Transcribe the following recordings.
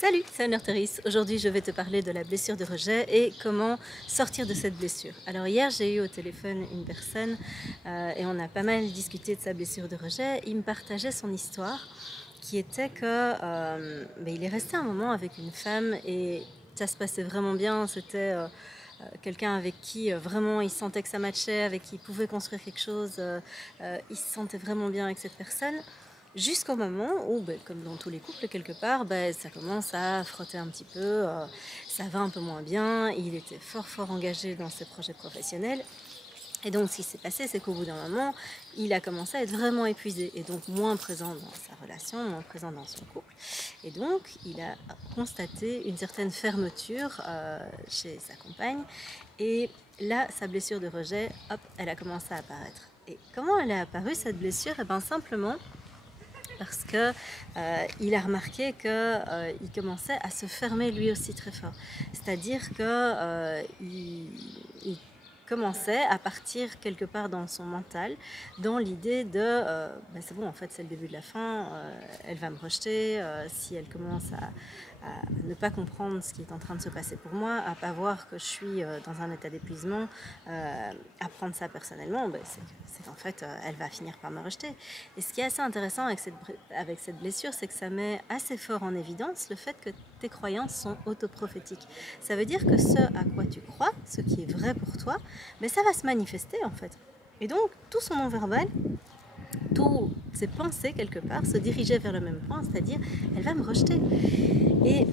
Salut, c'est Anne Arteris. Aujourd'hui, je vais te parler de la blessure de rejet et comment sortir de cette blessure. Alors hier, j'ai eu au téléphone une personne et on a pas mal discuté de sa blessure de rejet. Il me partageait son histoire qui était que il est resté un moment avec une femme et ça se passait vraiment bien. C'était quelqu'un avec qui vraiment il sentait que ça matchait, avec qui il pouvait construire quelque chose. Il se sentait vraiment bien avec cette personne. Jusqu'au moment où, comme dans tous les couples quelque part, ça commence à frotter un petit peu, ça va un peu moins bien, il était fort engagé dans ses projets professionnels. Et donc ce qui s'est passé, c'est qu'au bout d'un moment, il a commencé à être vraiment épuisé et donc moins présent dans sa relation, moins présent dans son couple. Et donc il a constaté une certaine fermeture chez sa compagne. Et là, sa blessure de rejet, hop, elle a commencé à apparaître. Et comment elle a apparu cette blessure? Eh bien simplement parce qu'il a remarqué qu'il commençait à se fermer lui aussi très fort. C'est-à-dire qu'il commençait à partir quelque part dans son mental, dans l'idée de c'est bon, en fait c'est le début de la fin, elle va me rejeter, si elle commence à ne pas comprendre ce qui est en train de se passer pour moi, à pas voir que je suis dans un état d'épuisement, à prendre ça personnellement, c'est qu'en fait elle va finir par me rejeter. Et ce qui est assez intéressant avec cette blessure, c'est que ça met assez fort en évidence le fait que tes croyances sont autoprophétiques. Ça veut dire que ce à quoi tu crois, ce qui est vrai pour toi, ça va se manifester en fait. Et donc tout son non-verbal, toutes ses pensées quelque part se dirigeaient vers le même point, c'est-à-dire elle va me rejeter. Et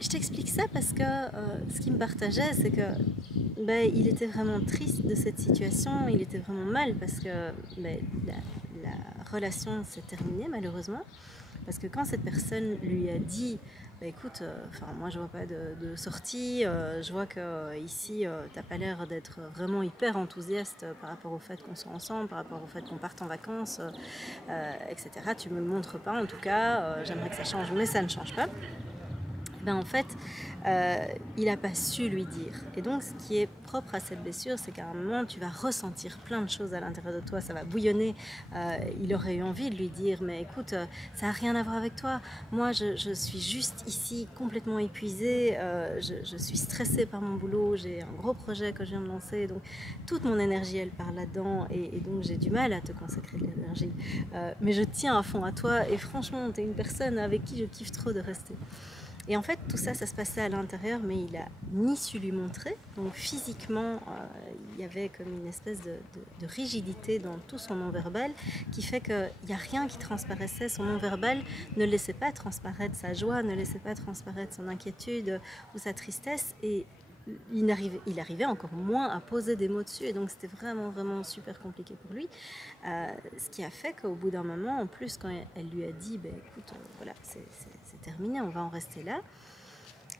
je t'explique ça parce que ce qu'il me partageait, c'est que il était vraiment triste de cette situation, il était vraiment mal parce que la relation s'est terminée malheureusement. Parce que quand cette personne lui a dit écoute, moi je vois pas de sortie, je vois que ici t'as pas l'air d'être vraiment hyper enthousiaste par rapport au fait qu'on soit ensemble, par rapport au fait qu'on parte en vacances, etc. Tu me le montres pas en tout cas, j'aimerais que ça change, mais ça ne change pas. En fait, il n'a pas su lui dire. Et donc, ce qui est propre à cette blessure, c'est qu'à un moment, tu vas ressentir plein de choses à l'intérieur de toi, ça va bouillonner. Il aurait eu envie de lui dire, mais écoute, ça n'a rien à voir avec toi. Moi, je suis juste ici complètement épuisée, je suis stressée par mon boulot, j'ai un gros projet que je viens de lancer, donc toute mon énergie, elle part là-dedans, et donc j'ai du mal à te consacrer de l'énergie. Mais je tiens à fond à toi, et franchement, tu es une personne avec qui je kiffe trop de rester. Et en fait, tout ça, ça se passait à l'intérieur, mais il n'a ni su lui montrer. Donc physiquement, il y avait comme une espèce de rigidité dans tout son non-verbal qui fait qu'il n'y a rien qui transparaissait. Son non-verbal ne laissait pas transparaître sa joie, ne laissait pas transparaître son inquiétude ou sa tristesse. Et il arrivait encore moins à poser des mots dessus, et donc c'était vraiment super compliqué pour lui, ce qui a fait qu'au bout d'un moment, en plus quand elle lui a dit écoute, voilà, c'est terminé, on va en rester là,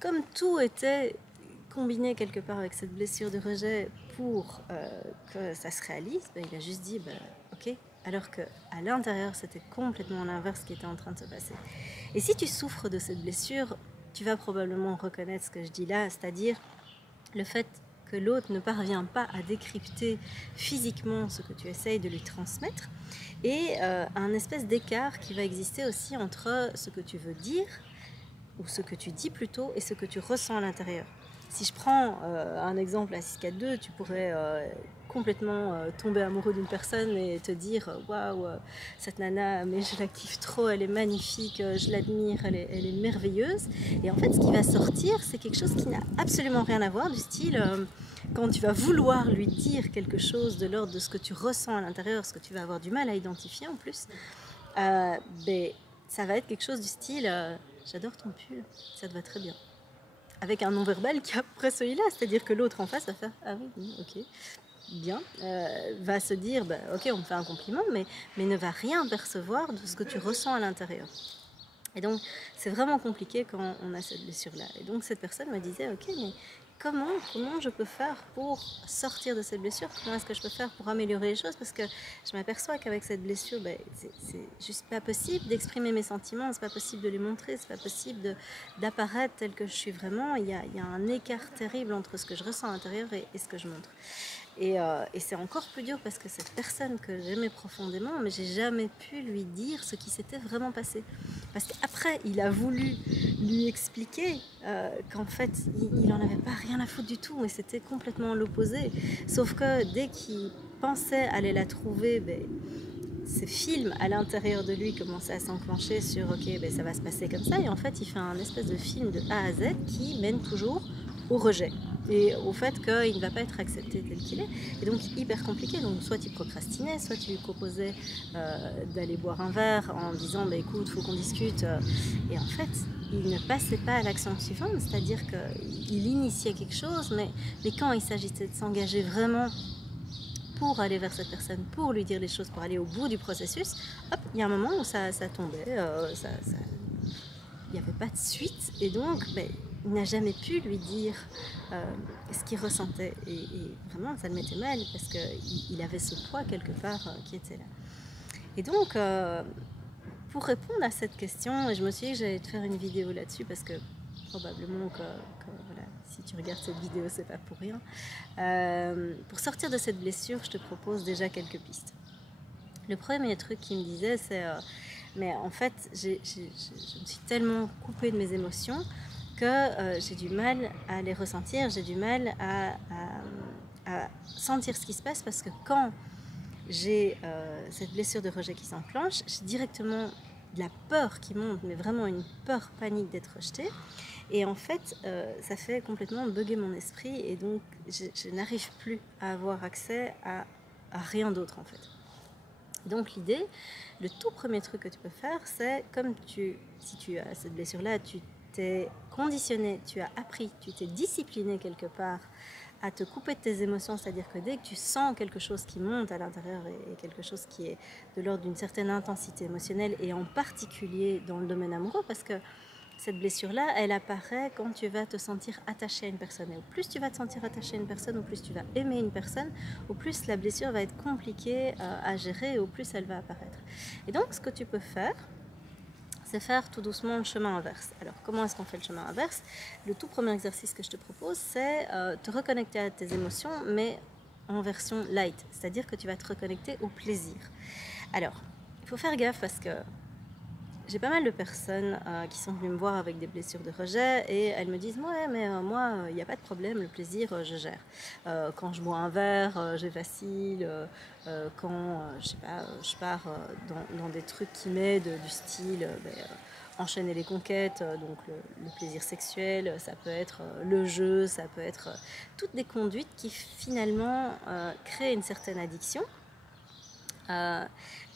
comme tout était combiné quelque part avec cette blessure de rejet pour que ça se réalise, il a juste dit ok, alors qu'à l'intérieur c'était complètement l'inverse qui était en train de se passer. Et si tu souffres de cette blessure, tu vas probablement reconnaître ce que je dis là, c'est-à-dire le fait que l'autre ne parvient pas à décrypter physiquement ce que tu essayes de lui transmettre, et un espèce d'écart qui va exister aussi entre ce que tu veux dire, ou ce que tu dis plutôt, et ce que tu ressens à l'intérieur. Si je prends un exemple à 6-4-2, tu pourrais complètement tomber amoureux d'une personne et te dire waouh, cette nana, mais je la kiffe trop, elle est magnifique, je l'admire, elle est merveilleuse. Et en fait, ce qui va sortir, c'est quelque chose qui n'a absolument rien à voir, du style quand tu vas vouloir lui dire quelque chose de l'ordre de ce que tu ressens à l'intérieur, ce que tu vas avoir du mal à identifier en plus, ça va être quelque chose du style j'adore ton pull, ça te va très bien. Avec un non-verbal qui est à peu près celui-là, c'est-à-dire que l'autre en face va faire ah oui, ok, bien, va se dire ok, on me fait un compliment, mais ne va rien percevoir de ce que tu ressens à l'intérieur. Et donc c'est vraiment compliqué quand on a cette blessure-là. Et donc cette personne me disait ok, mais comment je peux faire pour sortir de cette blessure? Comment est-ce que je peux faire pour améliorer les choses? Parce que je m'aperçois qu'avec cette blessure, c'est juste pas possible d'exprimer mes sentiments, c'est pas possible de les montrer, c'est pas possible d'apparaître tel que je suis vraiment. Il y a un écart terrible entre ce que je ressens à l'intérieur et ce que je montre. Et c'est encore plus dur parce que cette personne que j'aimais profondément, mais j'ai jamais pu lui dire ce qui s'était vraiment passé. Parce qu'après, il a voulu lui expliquer qu'en fait, il en avait pas rien à foutre du tout, mais c'était complètement l'opposé. Sauf que dès qu'il pensait aller la trouver, ben, ces films à l'intérieur de lui commençaient à s'enclencher sur ok, ben ça va se passer comme ça, et en fait il fait un espèce de film de A à Z qui mène toujours au rejet et au fait qu'il ne va pas être accepté tel qu'il est, et donc hyper compliqué. Donc soit tu procrastinais, soit tu lui proposais d'aller boire un verre en disant bah, écoute, faut qu'on discute, et en fait il ne passait pas à l'action suivante, c'est-à-dire qu'il initiait quelque chose, mais quand il s'agissait de s'engager vraiment pour aller vers cette personne, pour lui dire les choses, pour aller au bout du processus, hop, il y a un moment où ça tombait, il n'y avait pas de suite, et donc ben, il n'a jamais pu lui dire ce qu'il ressentait, et vraiment ça le mettait mal, parce qu'il avait ce poids quelque part qui était là. Et donc, pour répondre à cette question, je me suis dit que j'allais te faire une vidéo là-dessus, parce que probablement que voilà, si tu regardes cette vidéo, c'est pas pour rien. Pour sortir de cette blessure, je te propose déjà quelques pistes. Le premier truc qu'il me disait, c'est mais en fait, je me suis tellement coupée de mes émotions que j'ai du mal à les ressentir, j'ai du mal à sentir ce qui se passe, parce que quand j'ai cette blessure de rejet qui s'enclenche, j'ai directement de la peur qui monte, mais vraiment une peur panique d'être rejetée. Et en fait, ça fait complètement bugger mon esprit, et donc je n'arrive plus à avoir accès à rien d'autre en fait. Donc l'idée, le tout premier truc que tu peux faire, c'est comme si tu as cette blessure-là, tu t'es conditionné, tu as appris, tu t'es discipliné quelque part à te couper de tes émotions, c'est-à-dire que dès que tu sens quelque chose qui monte à l'intérieur et quelque chose qui est de l'ordre d'une certaine intensité émotionnelle, et en particulier dans le domaine amoureux, parce que cette blessure-là, elle apparaît quand tu vas te sentir attaché à une personne. Et au plus tu vas te sentir attaché à une personne, au plus tu vas aimer une personne, au plus la blessure va être compliquée à gérer, et au plus elle va apparaître. Et donc, ce que tu peux faire, c'est faire tout doucement le chemin inverse. Alors, comment est-ce qu'on fait le chemin inverse? Le tout premier exercice que je te propose, c'est te reconnecter à tes émotions, mais en version light. C'est-à-dire que tu vas te reconnecter au plaisir. Alors, il faut faire gaffe, parce que j'ai pas mal de personnes qui sont venues me voir avec des blessures de rejet, et elles me disent ouais, mais moi il n'y a pas de problème, le plaisir je gère. Quand je bois un verre, j'ai facile. Quand je sais pas, je pars dans des trucs qui m'aident, du style enchaîner les conquêtes, donc le plaisir sexuel, ça peut être le jeu, ça peut être toutes des conduites qui finalement créent une certaine addiction.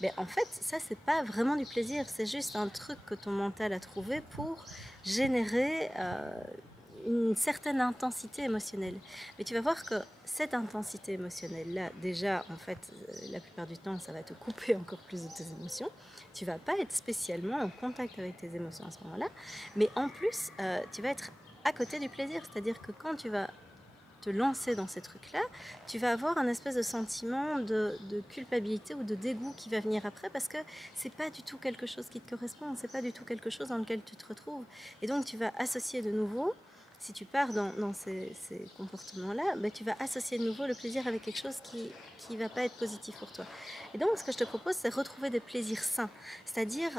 Mais en fait, ça, c'est pas vraiment du plaisir, c'est juste un truc que ton mental a trouvé pour générer une certaine intensité émotionnelle. Mais tu vas voir que cette intensité émotionnelle-là, déjà, en fait, la plupart du temps, ça va te couper encore plus de tes émotions. Tu vas pas être spécialement en contact avec tes émotions à ce moment-là, mais en plus, tu vas être à côté du plaisir, c'est-à-dire que quand tu vas te lancer dans ces trucs-là, tu vas avoir un espèce de sentiment de culpabilité ou de dégoût qui va venir après, parce que c'est pas du tout quelque chose qui te correspond, c'est pas du tout quelque chose dans lequel tu te retrouves. Et donc tu vas associer de nouveau, si tu pars dans ces comportements-là, ben, tu vas associer de nouveau le plaisir avec quelque chose qui va pas être positif pour toi. Et donc ce que je te propose, c'est retrouver des plaisirs sains, c'est-à-dire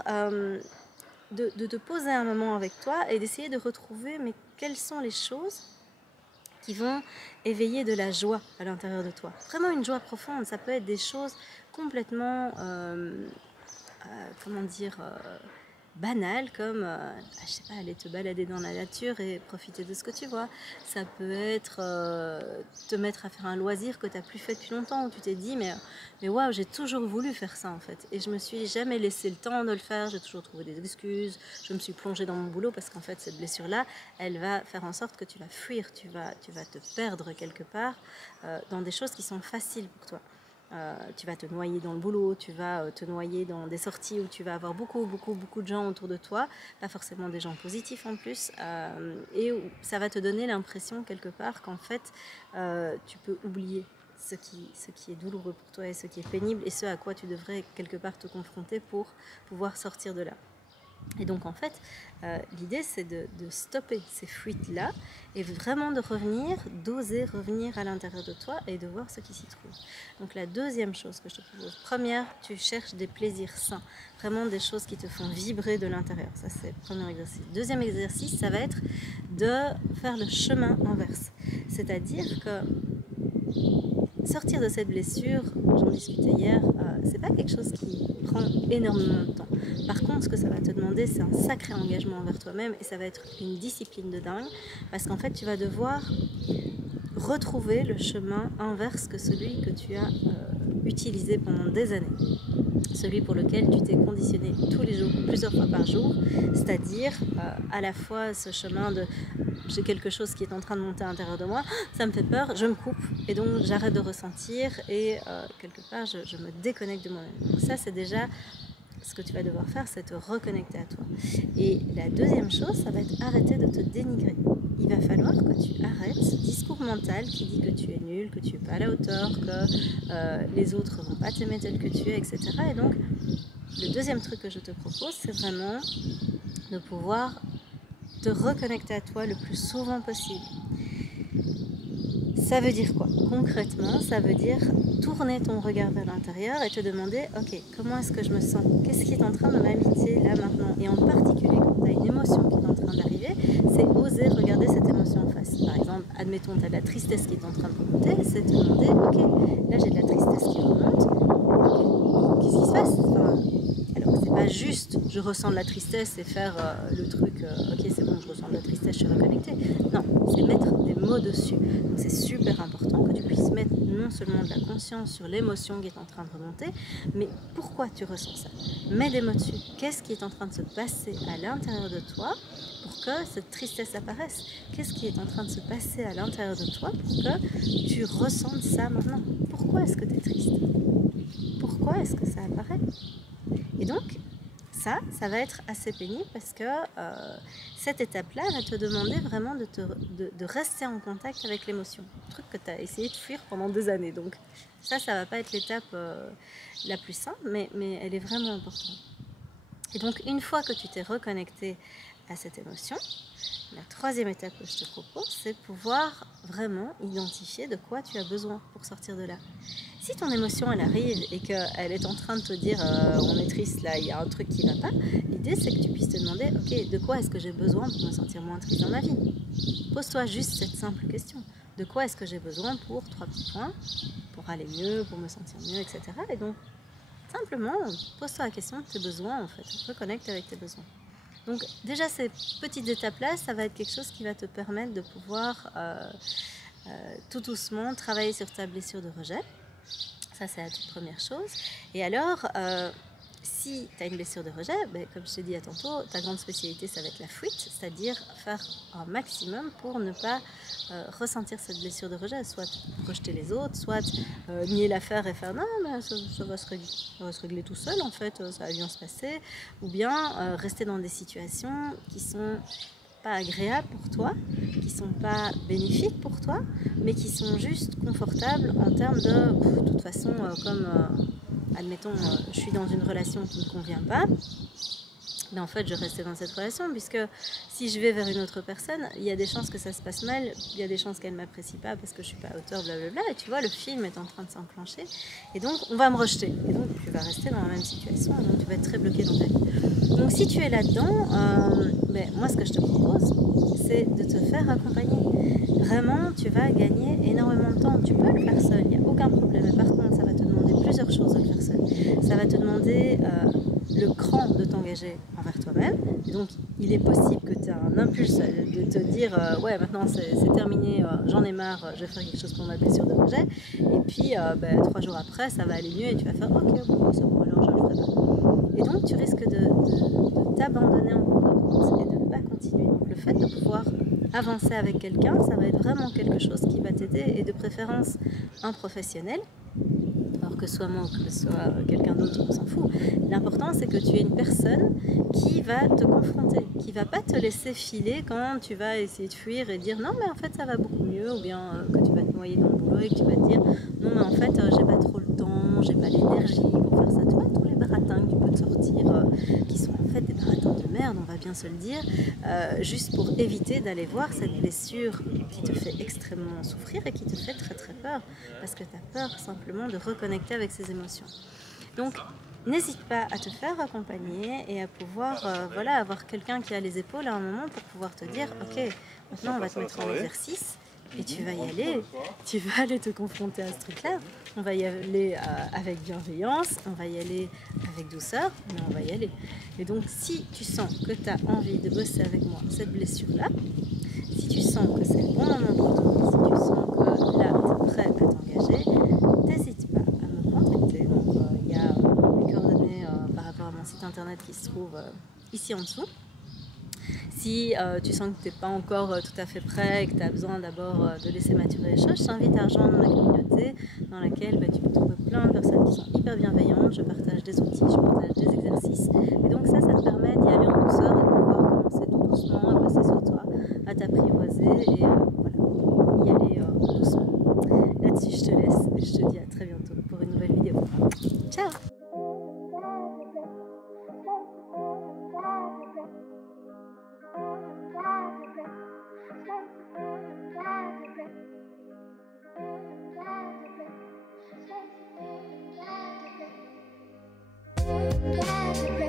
de te poser un moment avec toi et d'essayer de retrouver mais quelles sont les choses qui vont éveiller de la joie à l'intérieur de toi. Vraiment une joie profonde, ça peut être des choses complètement, comment dire, banales, comme, je sais pas, aller te balader dans la nature et profiter de ce que tu vois. Ça peut être te mettre à faire un loisir que tu n'as plus fait depuis longtemps, où tu t'es dit, mais waouh, j'ai toujours voulu faire ça en fait. Et je me suis jamais laissé le temps de le faire, j'ai toujours trouvé des excuses, je me suis plongée dans mon boulot, parce qu'en fait cette blessure-là, elle va faire en sorte que tu vas fuir, tu vas te perdre quelque part dans des choses qui sont faciles pour toi. Tu vas te noyer dans le boulot, tu vas te noyer dans des sorties où tu vas avoir beaucoup de gens autour de toi, pas forcément des gens positifs en plus, et où ça va te donner l'impression quelque part qu'en fait tu peux oublier ce qui est douloureux pour toi et ce qui est pénible et ce à quoi tu devrais quelque part te confronter pour pouvoir sortir de là. Et donc en fait, l'idée c'est de stopper ces fuites-là et vraiment de revenir, d'oser revenir à l'intérieur de toi et de voir ce qui s'y trouve. Donc la deuxième chose que je te propose, première, tu cherches des plaisirs sains, vraiment des choses qui te font vibrer de l'intérieur. Ça c'est le premier exercice. Deuxième exercice, ça va être de faire le chemin inverse. C'est-à-dire que sortir de cette blessure, j'en discutais hier, c'est pas quelque chose qui prend énormément de temps. Par contre, ce que ça va te demander, c'est un sacré engagement envers toi-même et ça va être une discipline de dingue parce qu'en fait, tu vas devoir retrouver le chemin inverse que celui que tu as utilisé pendant des années. Celui pour lequel tu t'es conditionné tous les jours, plusieurs fois par jour, c'est-à-dire à la fois ce chemin de j'ai quelque chose qui est en train de monter à l'intérieur de moi, ça me fait peur, je me coupe et donc j'arrête de ressentir et quelque part je me déconnecte de moi-même. Donc ça c'est déjà ce que tu vas devoir faire, c'est te reconnecter à toi. Et la deuxième chose, ça va être arrêter de te dénigrer. Il va falloir que tu arrêtes ce discours mental qui dit que tu es nul, que tu n'es pas à la hauteur, que les autres ne vont pas t'aimer tel que tu es, etc. Et donc, le deuxième truc que je te propose, c'est vraiment de pouvoir te reconnecter à toi le plus souvent possible. Ça veut dire quoi? Concrètement, ça veut dire tourner ton regard vers l'intérieur et te demander, ok, comment est-ce que je me sens? Qu'est-ce qui est en train de m'habiter là maintenant? Et en particulier, quand tu as une émotion qui est en train d'arriver, c'est oser regarder cette émotion en face. Par exemple, admettons, tu as de la tristesse qui est en train de remonter, c'est te demander, ok, là j'ai de la tristesse qui remonte, okay, qu'est-ce qui se passe? Alors, c'est pas juste je ressens de la tristesse et faire le truc ok, c'est bon, je ressens de la tristesse, je suis reconnectée. Non, c'est mettre des mots dessus. Donc, c'est super important que tu puisses mettre non seulement de la conscience sur l'émotion qui est en train de remonter, mais pourquoi tu ressens ça? Mets des mots dessus. Qu'est-ce qui est en train de se passer à l'intérieur de toi pour que cette tristesse apparaisse? Qu'est-ce qui est en train de se passer à l'intérieur de toi pour que tu ressentes ça maintenant? Pourquoi est-ce que tu es triste? Pourquoi est-ce que ça apparaît? Et donc, ça va être assez pénible parce que cette étape-là va te demander vraiment de rester en contact avec l'émotion. Un truc que tu as essayé de fuir pendant des années. Donc ça va pas être l'étape la plus simple, mais elle est vraiment importante. Et donc, une fois que tu t'es reconnecté à cette émotion, la troisième étape que je te propose, c'est pouvoir vraiment identifier de quoi tu as besoin pour sortir de là. Si ton émotion, elle arrive et qu'elle est en train de te dire on est triste, là, il y a un truc qui ne va pas, l'idée, c'est que tu puisses te demander, ok, de quoi est-ce que j'ai besoin pour me sentir moins triste dans ma vie? Pose-toi juste cette simple question. De quoi est-ce que j'ai besoin pour 3 petits points, pour aller mieux, pour me sentir mieux, etc. Et donc, simplement, pose-toi la question de tes besoins, en fait. Reconnecte avec tes besoins. Donc déjà ces petites étapes-là, ça va être quelque chose qui va te permettre de pouvoir tout doucement travailler sur ta blessure de rejet. Ça, c'est la toute première chose. Et alors, si tu as une blessure de rejet, ben, comme je t'ai dit à tantôt, ta grande spécialité, ça va être la fuite, c'est-à-dire faire un maximum pour ne pas ressentir cette blessure de rejet, soit rejeter les autres, soit nier l'affaire et faire non, mais ça va se régler tout seul, en fait, ça va bien se passer, ou bien rester dans des situations qui sont pas agréables pour toi, qui sont pas bénéfiques pour toi, mais qui sont juste confortables en termes de toute façon, comme admettons, je suis dans une relation qui ne me convient pas, mais en fait je restais dans cette relation, puisque si je vais vers une autre personne, il y a des chances que ça se passe mal, il y a des chances qu'elle ne m'apprécie pas parce que je suis pas à hauteur, blablabla, et tu vois, le film est en train de s'enclencher, et donc on va me rejeter, et donc tu vas rester dans la même situation, et donc tu vas être très bloqué dans ta vie. Donc si tu es là-dedans, moi ce que je te propose, c'est de te faire accompagner. Vraiment, tu vas gagner énormément de temps, tu peux le faire seul, il n'y a aucun problème, mais par contre ça va te demander plusieurs choses de le faire seul. Ça va te demander le cran de t'engager envers toi-même. Donc, il est possible que tu aies un impulse de te dire ouais, maintenant c'est terminé, j'en ai marre, je vais faire quelque chose pour ma blessure de rejet. Et puis, 3 jours après, ça va aller mieux et tu vas faire ok, bon, c'est bon, alors je le ferai pas. Et donc, tu risques de t'abandonner en cours de route et de ne pas continuer. Donc, le fait de pouvoir avancer avec quelqu'un, ça va être vraiment quelque chose qui va t'aider, et de préférence un professionnel. Alors que ce soit moi ou que ce soit quelqu'un d'autre, on s'en fout. L'important, c'est que tu aies une personne qui va te confronter, qui va pas te laisser filer quand tu vas essayer de fuir et dire non mais en fait ça va beaucoup mieux, ou bien que tu vas te noyer dans le boulot et que tu vas te dire non mais en fait j'ai pas trop le temps, j'ai pas l'énergie pour faire ça. Tu vois, tous les baratins que tu peux te sortir, qui sont en fait des baratins de merde, on va bien se le dire, juste pour éviter d'aller voir cette blessure qui te fait extrêmement souffrir et qui te fait très très peur, parce que tu as peur simplement de reconnecter avec ces émotions. Donc, n'hésite pas à te faire accompagner et à pouvoir voilà, avoir quelqu'un qui a les épaules à un moment pour pouvoir te dire ok, maintenant on va te mettre en exercice et tu vas y aller, tu vas aller te confronter à ce truc-là, on va y aller avec bienveillance, on va y aller avec douceur, mais on va y aller. Et donc si tu sens que tu as envie de bosser avec moi cette blessure-là, si tu sens que c'est le bon moment pour toi, si tu sens que là tu es prêt à t'engager, n'hésite pas à me contacter. Donc il y a mes coordonnées par rapport à mon site internet qui se trouve ici en dessous. Si tu sens que tu n'es pas encore tout à fait prêt et que tu as besoin d'abord de laisser maturer les choses, je t'invite à rejoindre ma communauté dans laquelle tu peux trouver plein de personnes qui sont hyper bienveillantes. Je partage des outils, je partage des exercices. Et donc ça te permet d'y aller en douceur et de pouvoir commencer tout doucement à bosser sur toi, à t'apprivoiser et voilà, y aller doucement. Là-dessus, je te laisse et je te dis à très bientôt pour une nouvelle vidéo. Ciao! Yeah.